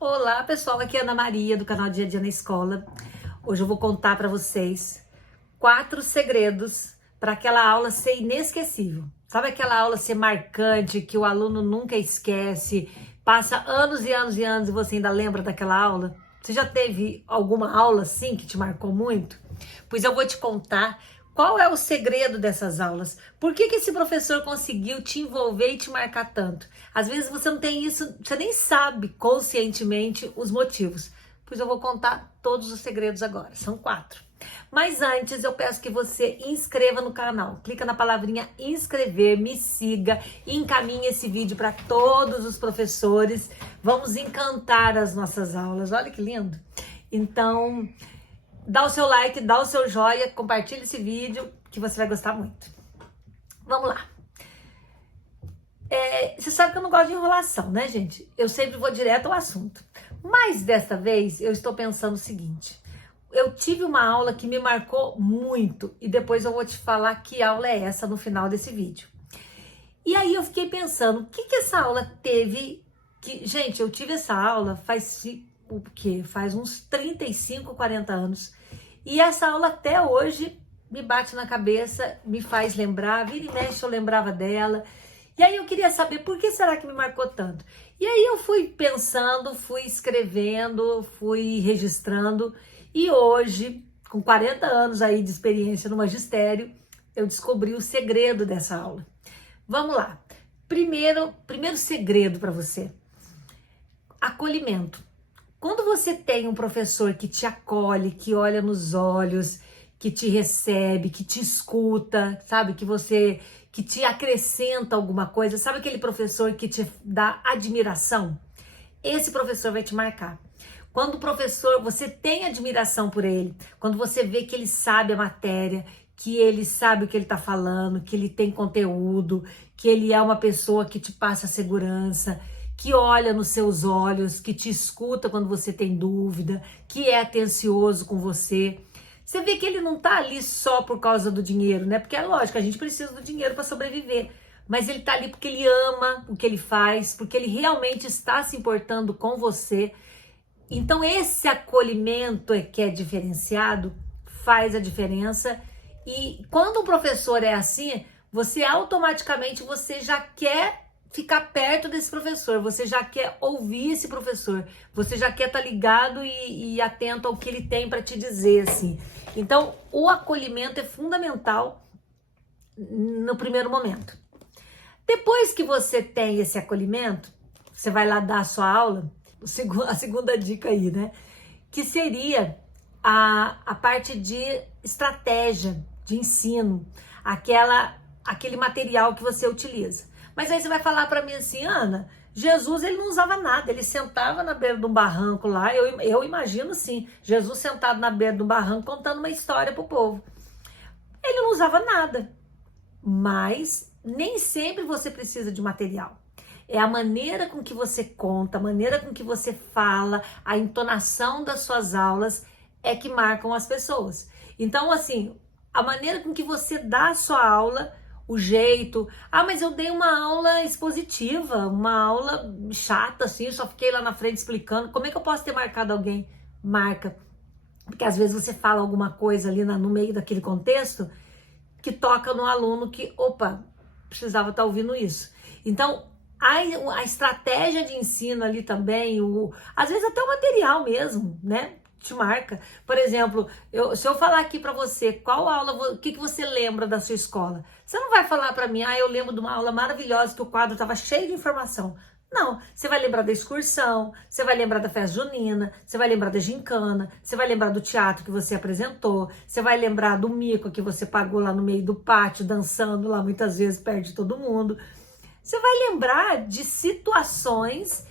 Olá pessoal, aqui é a Ana Maria do canal Dia a Dia na Escola. Hoje eu vou contar para vocês 4 segredos para aquela aula ser inesquecível. Sabe aquela aula ser marcante, que o aluno nunca esquece, passa anos e anos e anos e você ainda lembra daquela aula? Você já teve alguma aula assim que te marcou muito? Pois eu vou te contar qual é o segredo dessas aulas. Por que esse professor conseguiu te envolver e te marcar tanto? Às vezes você não tem isso, você nem sabe conscientemente os motivos. Pois eu vou contar todos os segredos agora, são 4. Mas antes eu peço que você inscreva no canal, clica na palavrinha inscrever, me siga, encaminhe esse vídeo para todos os professores. Vamos encantar as nossas aulas, olha que lindo. Então, dá o seu like, dá o seu joinha, compartilha esse vídeo que você vai gostar muito. Vamos lá. Você sabe que eu não gosto de enrolação, né, gente? Eu sempre vou direto ao assunto. Mas desta vez eu estou pensando o seguinte. Eu tive uma aula que me marcou muito e depois eu vou te falar que aula é essa no final desse vídeo. E aí eu fiquei pensando, o que essa aula teve que... Gente, eu tive essa aula faz o quê? Faz uns 35, 40 anos. E essa aula até hoje me bate na cabeça, me faz lembrar, vira e mexe eu lembrava dela. E aí eu queria saber por que será que me marcou tanto. E aí eu fui pensando, fui escrevendo, fui registrando. E hoje, com 40 anos aí de experiência no magistério, eu descobri o segredo dessa aula. Vamos lá. Primeiro segredo para você. Acolhimento. Quando você tem um professor que te acolhe, que olha nos olhos, que te recebe, que te escuta, sabe? Que te acrescenta alguma coisa, sabe aquele professor que te dá admiração? Esse professor vai te marcar. Quando o professor, você tem admiração por ele, quando você vê que ele sabe a matéria, que ele sabe o que ele está falando, que ele tem conteúdo, que ele é uma pessoa que te passa segurança, que olha nos seus olhos, que te escuta quando você tem dúvida, que é atencioso com você. Você vê que ele não tá ali só por causa do dinheiro, né? Porque é lógico, a gente precisa do dinheiro para sobreviver. Mas ele tá ali porque ele ama o que ele faz, porque ele realmente está se importando com você. Então esse acolhimento que é diferenciado faz a diferença. E quando um professor é assim, você automaticamente já quer ficar perto desse professor, você já quer ouvir esse professor, você já quer estar ligado e atento ao que ele tem para te dizer, assim. Então, o acolhimento é fundamental no primeiro momento. Depois que você tem esse acolhimento, você vai lá dar a sua aula, a segunda dica aí, né? Que seria a parte de estratégia, de ensino, aquele material que você utiliza. Mas aí você vai falar para mim assim, Ana, Jesus ele não usava nada, ele sentava na beira de um barranco lá, eu imagino sim, Jesus sentado na beira de um barranco contando uma história pro povo. Ele não usava nada, mas nem sempre você precisa de material. É a maneira com que você conta, a maneira com que você fala, a entonação das suas aulas é que marcam as pessoas. Então, assim, a maneira com que você dá a sua aula, o jeito... Ah, mas eu dei uma aula expositiva, uma aula chata, assim, só fiquei lá na frente explicando. Como é que eu posso ter marcado alguém? Marca. Porque às vezes você fala alguma coisa ali no meio daquele contexto que toca no aluno que, opa, precisava estar ouvindo isso. Então, a estratégia de ensino ali também, às vezes até o material mesmo, né? Te marca. Por exemplo, se eu falar aqui para você qual aula, o que você lembra da sua escola, você não vai falar para mim, eu lembro de uma aula maravilhosa que o quadro estava cheio de informação. Não, você vai lembrar da excursão, você vai lembrar da festa junina, você vai lembrar da gincana, você vai lembrar do teatro que você apresentou, você vai lembrar do mico que você pagou lá no meio do pátio, dançando lá muitas vezes perto de todo mundo. Você vai lembrar de situações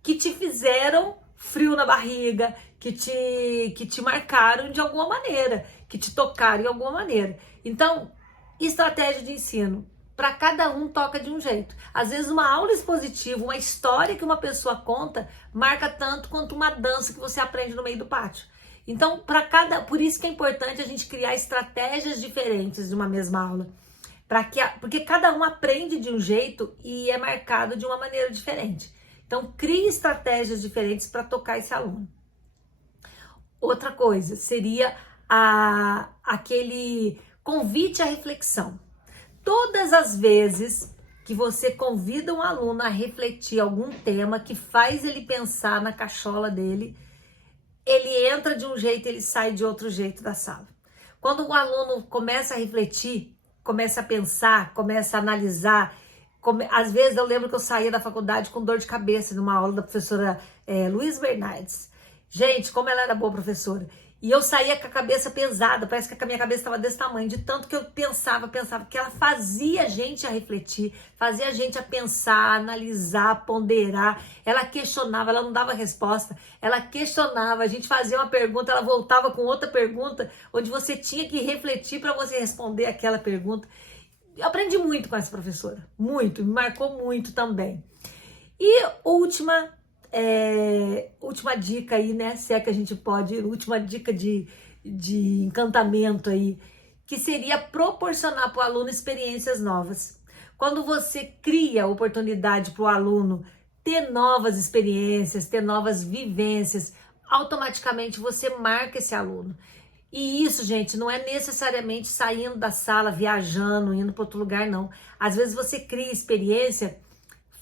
que te fizeram frio na barriga, que te marcaram de alguma maneira, que te tocaram de alguma maneira. Então, estratégia de ensino. Para cada um toca de um jeito. Às vezes uma aula expositiva, uma história que uma pessoa conta, marca tanto quanto uma dança que você aprende no meio do pátio. Então, por isso que é importante a gente criar estratégias diferentes de uma mesma aula. Porque cada um aprende de um jeito e é marcado de uma maneira diferente. Então, crie estratégias diferentes para tocar esse aluno. Outra coisa seria aquele convite à reflexão. Todas as vezes que você convida um aluno a refletir algum tema que faz ele pensar na cachola dele, ele entra de um jeito, ele sai de outro jeito da sala. Quando o aluno começa a refletir, começa a pensar, começa a analisar, às vezes eu lembro que eu saía da faculdade com dor de cabeça numa aula da professora Luiz Bernardes. Gente, como ela era boa professora. E eu saía com a cabeça pesada, parece que a minha cabeça estava desse tamanho, de tanto que eu pensava, que ela fazia a gente a refletir, fazia a gente a pensar, analisar, ponderar. Ela questionava, ela não dava resposta, ela questionava, a gente fazia uma pergunta, ela voltava com outra pergunta, onde você tinha que refletir para você responder aquela pergunta. Eu aprendi muito com essa professora, muito, me marcou muito também. E última dica aí, né? Se é que a gente pode, última dica de encantamento aí, que seria proporcionar para o aluno experiências novas. Quando você cria oportunidade para o aluno ter novas experiências, ter novas vivências, automaticamente você marca esse aluno. E isso, gente, não é necessariamente saindo da sala, viajando, indo para outro lugar, não. Às vezes você cria experiência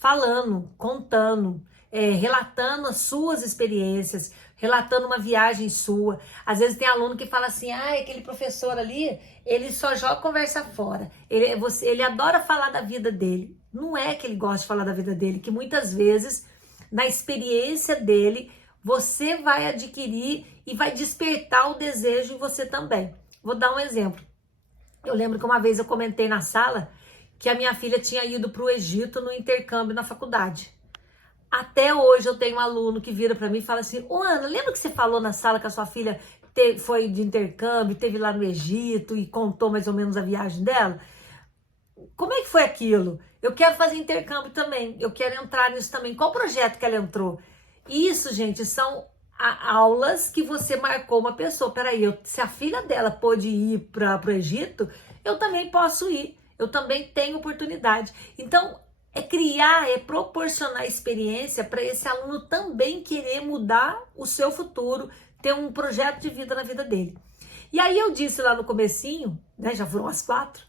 falando, contando, relatando as suas experiências, relatando uma viagem sua. Às vezes tem aluno que fala assim, aquele professor ali, ele só joga conversa fora. Ele adora falar da vida dele. Não é que ele gosta de falar da vida dele, que muitas vezes, na experiência dele, você vai adquirir e vai despertar o desejo em você também. Vou dar um exemplo. Eu lembro que uma vez eu comentei na sala que a minha filha tinha ido para o Egito no intercâmbio na faculdade. Até hoje eu tenho um aluno que vira para mim e fala assim, Ana, lembra que você falou na sala que a sua filha foi de intercâmbio, teve lá no Egito e contou mais ou menos a viagem dela? Como é que foi aquilo? Eu quero fazer intercâmbio também, eu quero entrar nisso também. Qual projeto que ela entrou? Isso, gente, são aulas que você marcou uma pessoa. Peraí, se a filha dela pôde ir para o Egito, eu também posso ir. Eu também tenho oportunidade. Então, criar, proporcionar experiência para esse aluno também querer mudar o seu futuro, ter um projeto de vida na vida dele. E aí eu disse lá no comecinho, né, já foram as 4,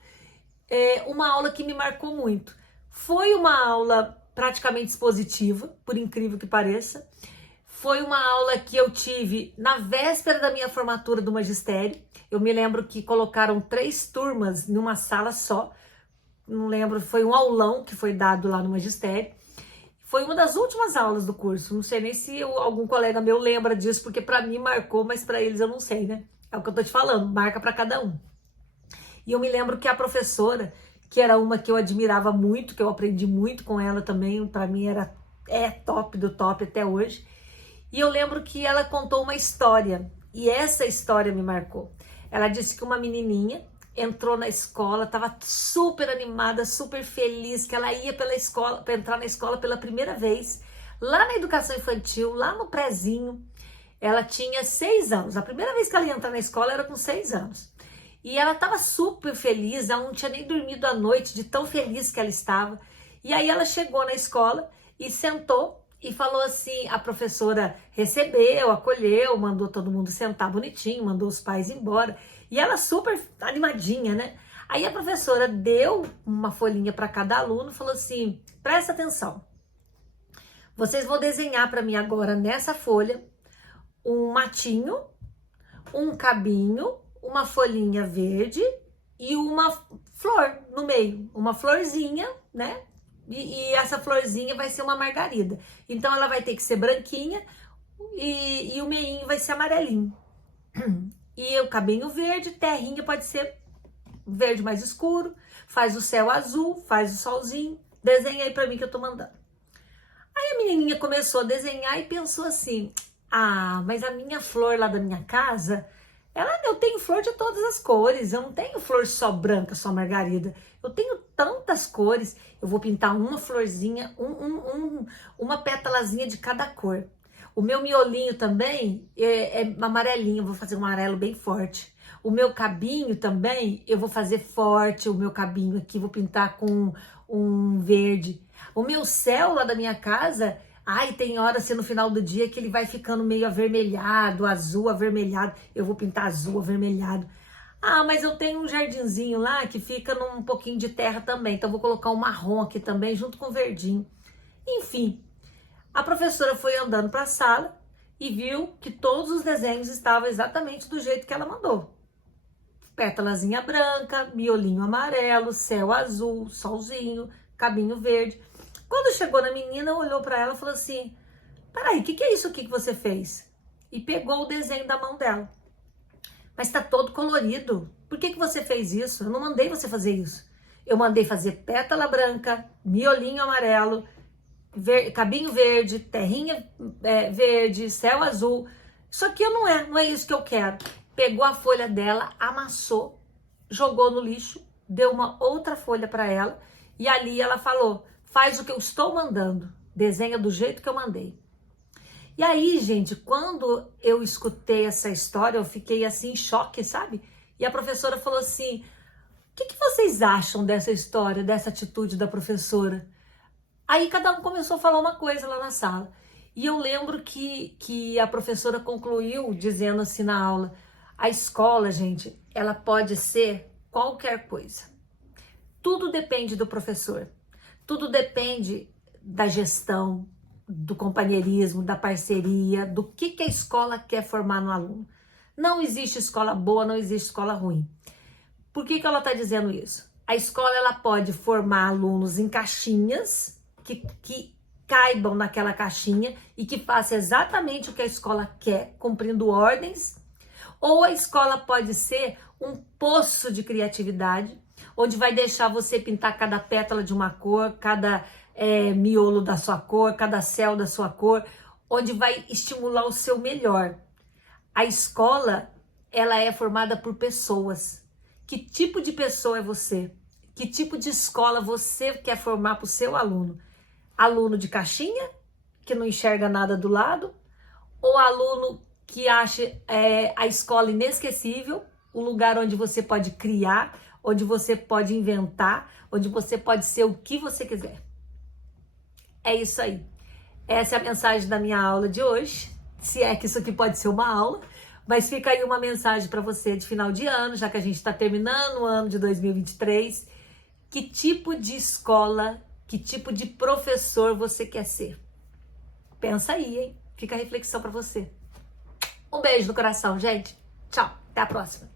uma aula que me marcou muito. Foi uma aula praticamente expositiva, por incrível que pareça. Foi uma aula que eu tive na véspera da minha formatura do magistério. Eu me lembro que colocaram 3 turmas numa sala só. Não lembro, foi um aulão que foi dado lá no magistério. Foi uma das últimas aulas do curso. Não sei nem se algum colega meu lembra disso, porque para mim marcou, mas para eles eu não sei, né? É o que eu tô te falando, marca para cada um. E eu me lembro que a professora, que era uma que eu admirava muito, que eu aprendi muito com ela também, para mim é top do top até hoje. E eu lembro que ela contou uma história, e essa história me marcou. Ela disse que uma menininha entrou na escola, estava super animada, super feliz, que ela ia para entrar na escola pela primeira vez, lá na educação infantil, lá no prézinho. Ela tinha 6 anos, a primeira vez que ela ia entrar na escola era com 6 anos. E ela estava super feliz, ela não tinha nem dormido à noite, de tão feliz que ela estava. E aí ela chegou na escola e sentou e falou assim, a professora recebeu, acolheu, mandou todo mundo sentar bonitinho, mandou os pais embora. E ela super animadinha, né? Aí a professora deu uma folhinha para cada aluno e falou assim, presta atenção. Vocês vão desenhar para mim agora nessa folha um matinho, um cabinho, uma folhinha verde e uma flor no meio, uma florzinha, né? E essa florzinha vai ser uma margarida. Então ela vai ter que ser branquinha e o meinho vai ser amarelinho. E o cabinho verde, terrinha pode ser verde mais escuro, faz o céu azul, faz o solzinho, desenha aí pra mim que eu tô mandando. Aí a menininha começou a desenhar e pensou assim, mas a minha flor lá da minha casa, eu tenho flor de todas as cores, eu não tenho flor só branca, só margarida, eu tenho tantas cores, eu vou pintar uma florzinha, uma pétalazinha de cada cor. O meu miolinho também é amarelinho, vou fazer um amarelo bem forte. O meu cabinho também, eu vou fazer forte o meu cabinho aqui, vou pintar com um verde. O meu céu lá da minha casa, Ai, tem hora assim no final do dia que ele vai ficando meio avermelhado, azul, avermelhado. Eu vou pintar azul, avermelhado. Ah, mas eu tenho um jardinzinho lá que fica num pouquinho de terra também. Então eu vou colocar um marrom aqui também, junto com o verdinho. Enfim, a professora foi andando para a sala e viu que todos os desenhos estavam exatamente do jeito que ela mandou. Pétalazinha branca, miolinho amarelo, céu azul, solzinho, cabinho verde. Quando chegou na menina, olhou para ela e falou assim: peraí, o que é isso aqui que você fez? E pegou o desenho da mão dela. Mas tá todo colorido. Por que você fez isso? Eu não mandei você fazer isso. Eu mandei fazer pétala branca, miolinho amarelo, cabinho verde, terrinha verde, céu azul. Isso aqui não é isso que eu quero. Pegou a folha dela, amassou, jogou no lixo, deu uma outra folha para ela e ali ela falou: faz o que eu estou mandando, desenha do jeito que eu mandei. E aí, gente, quando eu escutei essa história, eu fiquei assim em choque, sabe? E a professora falou assim: o que vocês acham dessa história, dessa atitude da professora? Aí cada um começou a falar uma coisa lá na sala. E eu lembro que a professora concluiu dizendo assim na aula: a escola, gente, ela pode ser qualquer coisa. Tudo depende do professor. Tudo depende da gestão, do companheirismo, da parceria, do que a escola quer formar no aluno. Não existe escola boa, não existe escola ruim. Por que ela está dizendo isso? A escola ela pode formar alunos em caixinhas que caibam naquela caixinha e que façam exatamente o que a escola quer, cumprindo ordens. Ou a escola pode ser um poço de criatividade, onde vai deixar você pintar cada pétala de uma cor, cada miolo da sua cor, cada céu da sua cor, onde vai estimular o seu melhor. A escola, ela é formada por pessoas. Que tipo de pessoa é você? Que tipo de escola você quer formar para o seu aluno? Aluno de caixinha, que não enxerga nada do lado? Ou aluno que acha a escola inesquecível, um lugar onde você pode criar, onde você pode inventar, onde você pode ser o que você quiser? É isso aí. Essa é a mensagem da minha aula de hoje. Se é que isso aqui pode ser uma aula, mas fica aí uma mensagem para você de final de ano, já que a gente está terminando o ano de 2023. Que tipo de escola, que tipo de professor você quer ser? Pensa aí, hein? Fica a reflexão para você. Um beijo no coração, gente. Tchau, até a próxima.